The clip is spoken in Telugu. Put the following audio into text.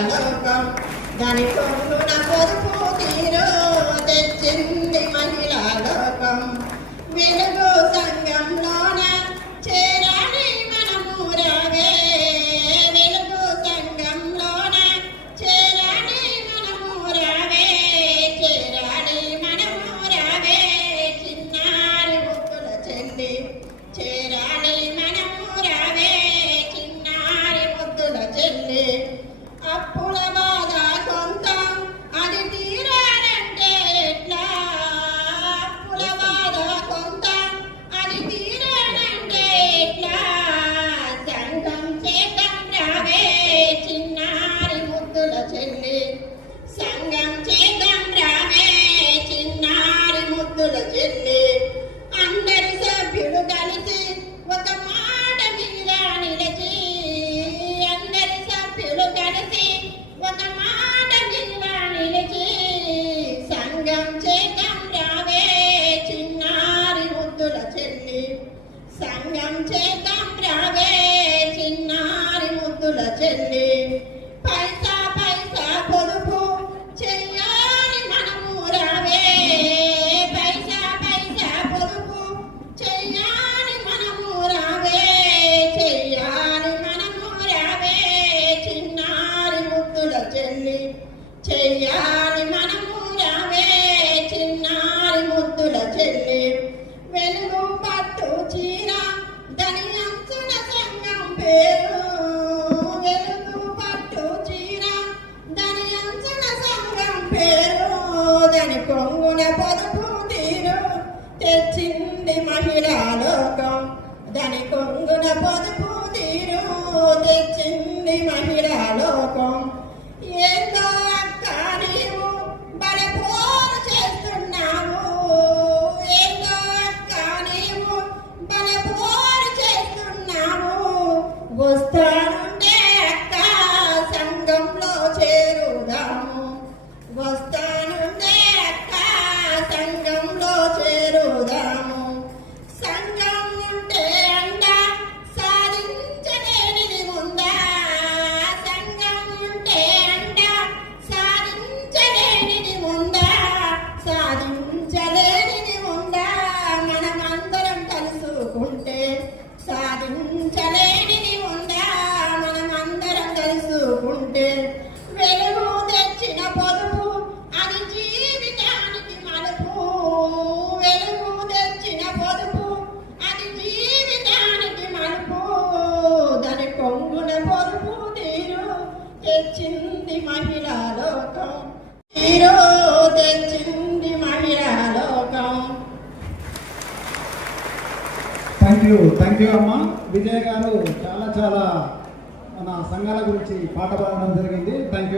లోకం దాని పొదుపు తీరు తెచ్చింది మహిళా లోకం వెలుగు సంఘంలోన చేరాలి మనము రావే వెలుగు సంఘంలోన చేరాలి మనము రావే చేరాలి మనము రావే చిన్నారి చెల్లి చెల్లి పైసా పైసా పొదుపు చెయ్యాలి మనము రావే. పైసా పైసా పొదుపు చెయ్యాలి మనము రావే. చెయ్యాలి మనము రావే. చిన్నారి ముద్దుల చెల్లి చెయ్యాలి మనము కొంగున పొదుపు తీరు తెచ్చింది సాధించలేనిది ఉందా మనమందరం తెలుసుకుంటే. వెలుగు తెచ్చిన పొదుపు అది జీవితానికి మలుపు. వెలుగు తెచ్చిన పొదుపు అది జీవితానికి మలుపు. దాని కొంగున పొదుపు తీరు తెచ్చింది మహిళా లోకం. తీరు తెచ్చింది మహిళా లోకం థ్యాంక్ యూ థ్యాంక్ యూ అమ్మ. విజయ్ గారు చాలా చాలా మన సంఘాల గురించి పాట పాడడం జరిగింది. Thank you